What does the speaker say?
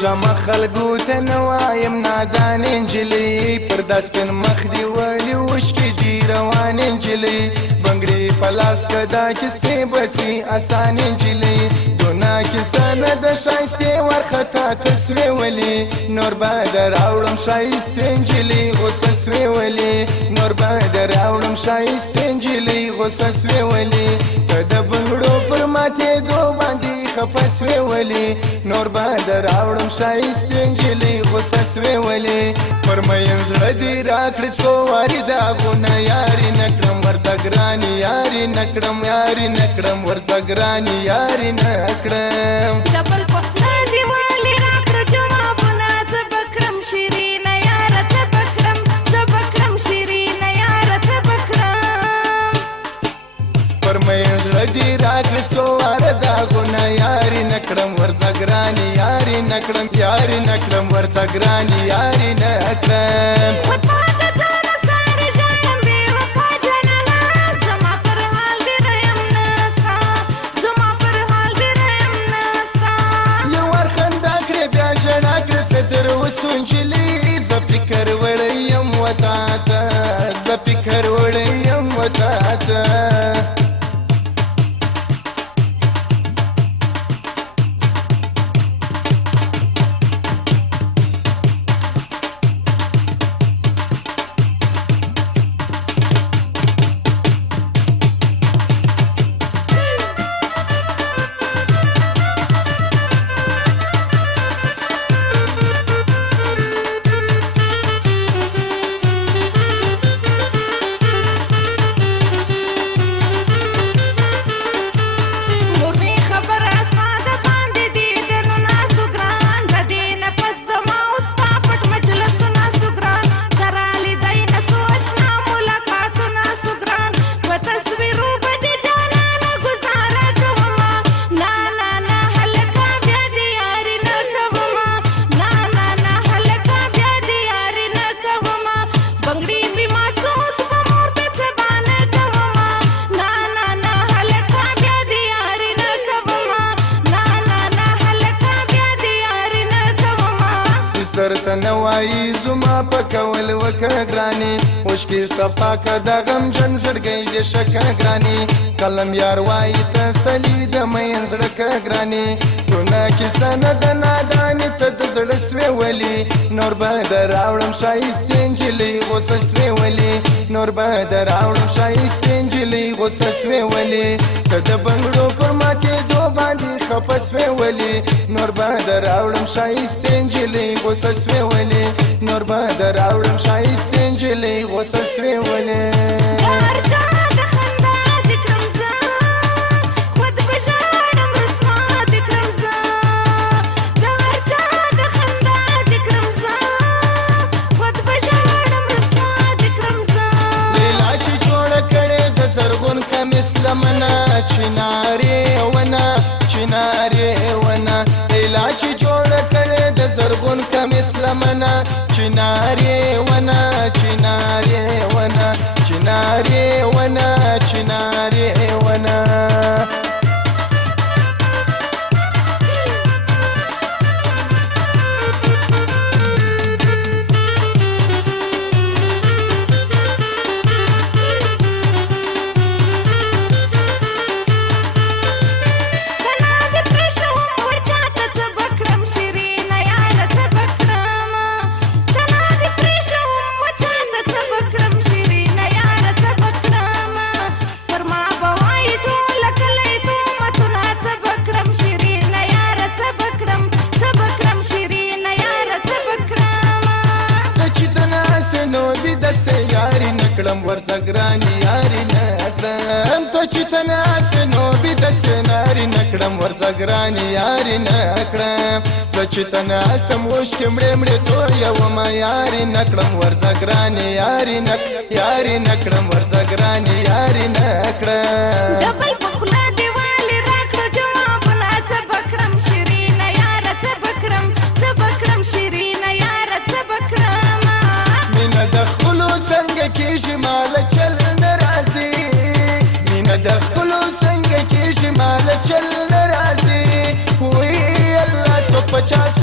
ژمه خلکو ته نه وایم نادانې نجلۍ پر دا سپین مخ دې ولې اوښکې دي روانې نجلۍ بنګړې په لاس که دا کیسې بسي اسانې نجلۍ دونه کیسه نه د ښایستې وارخطا ته سوې ولې نور به در راوړم ښایستې نجلۍ غوسه سوې ولې نور به در راوړم ښایستې نجلۍ غوسه سوې ولې ته د بنګړو پر ماتېدو باندې خفه سوې ولې نور به در راوړم ښایستې نجلۍ غوسه سوې ولې پر مین زړه دې راکړې څو وارې داغونه یارې نه کړم ورځه ګرانې یارې نه کړم یارې نه کړم ورځه ګرانې یارې نه کړم ډبل په خوله دې ولې راکړه جوابونه څه به کړم شیرینه یاره څه به کړم څه به کړم شیرینه یاره څه به کړم پر مین زړه دې راکړې څو واره داغونه یارې نه کړم ورځه ګرانې یارې نه کړم یارې نه کړم ورځه ګرانې یارې نه کړم نجلۍ زه فکر وړی یم وتا ته زه فکر وړی یم وتا ته درته نه وایي زما په کول وکړه ګرانې اوښکې صفا که د غمجن زړګی دې شکه ګرانې قلم یار وایي تسلي د مین زړه که ګرانې دونه کیسه نه د نادانې ته د زړه سوې ولې نور به در راوړم ښایستې نجلۍ غوسه سوې ولې نور به در راوړم ښایستې نجلۍ غوسه سوې ولې ته د بنګړو پر ماتېدو باندې خفه سوې ولې نور به در راوړم ښایستې نجلۍ غوسه سوې ولې نور به در راوړم ښایستې نجلۍ غوسه سوې ولې لمنا چنارې ونه چنارې ونه لیلا چې جوړه کړې د زرغون کمیس لمنا چنارې ونه چنارې ونه چنارې ونه چنارې ونه کړم ورځه ګرانې یارې نه کړم ته چې ته ناسې نو بیدسې نارې نه کړم ورځه ګرانې یارې نه کړم زه چې ته ناسم اوښکې مړې مړې تویومه یارې نه کړم ورځه ګرانې یارې نه یارې نه کړم ورځه ګرانې یارې نه کړم چل نرازی وی اللہ تو 50